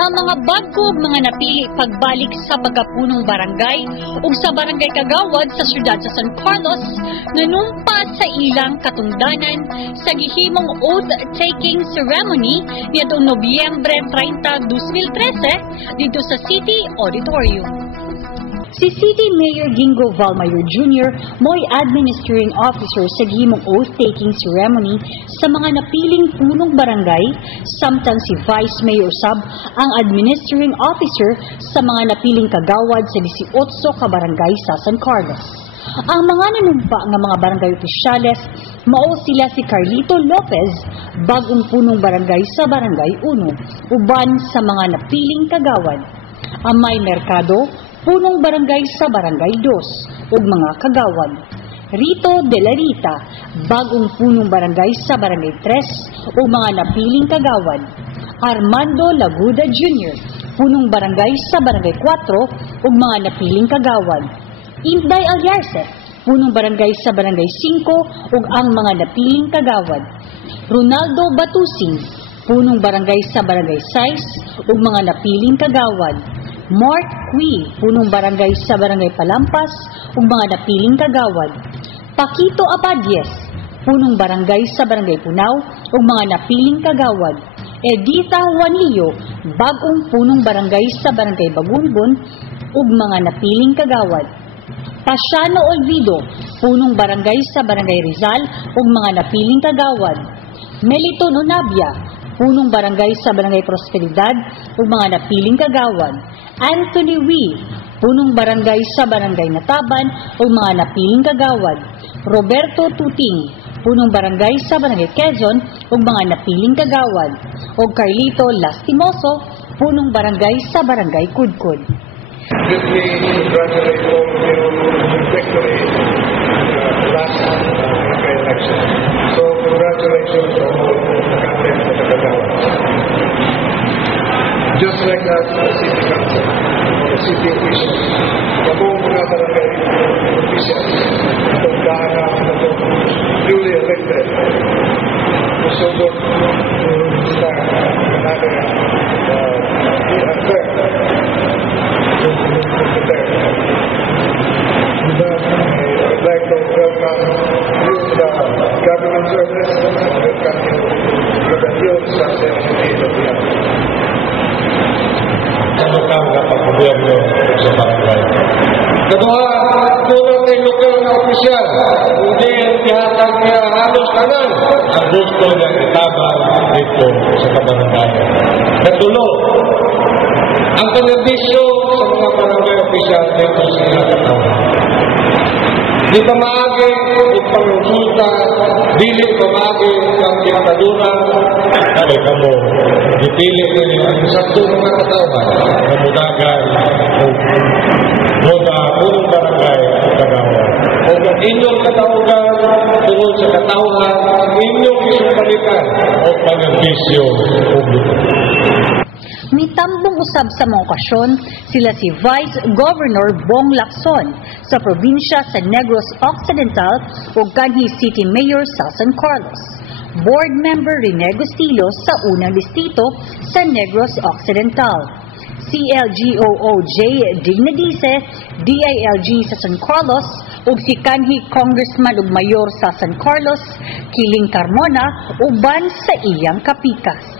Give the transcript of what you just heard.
ang mga bago mga napili pagbalik sa pagkapunong barangay ug sa barangay Kagawad sa siyudad sa San Carlos nanumpa sa ilang katungdanan sa gihimong oath-taking ceremony nitong Nobyembre 30, 2013 dito sa City Auditorium. Si City Mayor Gingo Valmayor Jr. mo'y administering officer sa gihimong oath-taking ceremony sa mga napiling punong barangay, samtang si Vice Mayor Sab ang administering officer sa mga napiling kagawad sa 18 ka barangay sa San Carlos. Ang mga nanumpa nga mga barangay opisyales mao sila si Carlito Lopez, bagong punong barangay sa Barangay 1, uban sa mga napiling kagawad. Amay Mercado, punong barangay sa Barangay 2 ug mga kagawad. Rito de la Rita, bagong punong barangay sa Barangay 3 ug mga napiling kagawad. Armando Laguda Jr., punong barangay sa Barangay 4 ug mga napiling kagawad. Inday Alyarse, punong barangay sa Barangay 5 ug ang mga napiling kagawad. Ronaldo Batusing, punong barangay sa Barangay 6 ug mga napiling kagawad. Mark Cui, punong barangay sa Barangay Palampas ug mga napiling kagawad. Paquito Abadies, punong barangay sa Barangay Punao ug mga napiling kagawad. Edita Juanillo, bagong punong barangay sa Barangay Bagunbon ug mga napiling kagawad. Pasiano Olvido, punong barangay sa Barangay Rizal ug mga napiling kagawad. Meliton Onabia, punong barangay sa Barangay Prosperidad ug mga napiling kagawad. Anthony Wee, punong barangay sa Barangay Nataban ug mga napiling kagawad. Roberto Tuting, punong barangay sa Barangay Quezon ug mga napiling kagawad. O Carlito Lastimoso, punong barangay sa Barangay Kudkud. Let me congratulate all of you on victory last barangay election. So congratulations to all candidates for the Kagawad. Just like that, the city council, the city officials, the buong mga barangay officials, itong dahanap na ito, duly elected, musugod sa natin i-affect I'd like to welcome you to the government service and welcome you to the youth success of the Ano ka mga paggobyerno sa barangay? Kaduha, tulong ng lokal na opisyal, hindi ang tihatag niya halos kanan. Ang gusto niya itabang dito sa kabarangay. Natulo, ang kanabisyo sa mga barangay opisyal dito sa nakatawa. Di pa maagi o pangunsulta, dili pa maagi ang kinatadura. Kaya kamo, dipili ko niyo ang Sakto mga katawan. kamudagan o moda unang barangay at kagawa. O ang inyong kataugan, tungkol sa katauhan, ang inyong isupalikan. O pang-ambisyo publiko. Mitambong usab sa mga okasyon sila si Vice Governor Bong Lacson sa probinsya sa Negros Occidental ug kanhi City Mayor sa San Carlos. Board Member Rene Gustilo sa unang distrito sa Negros Occidental. CLGOO-J Dignadice, DILG sa San Carlos ug si kanhi Congressman ug Mayor sa San Carlos, Kiling Carmona, uban sa iyang kapikas.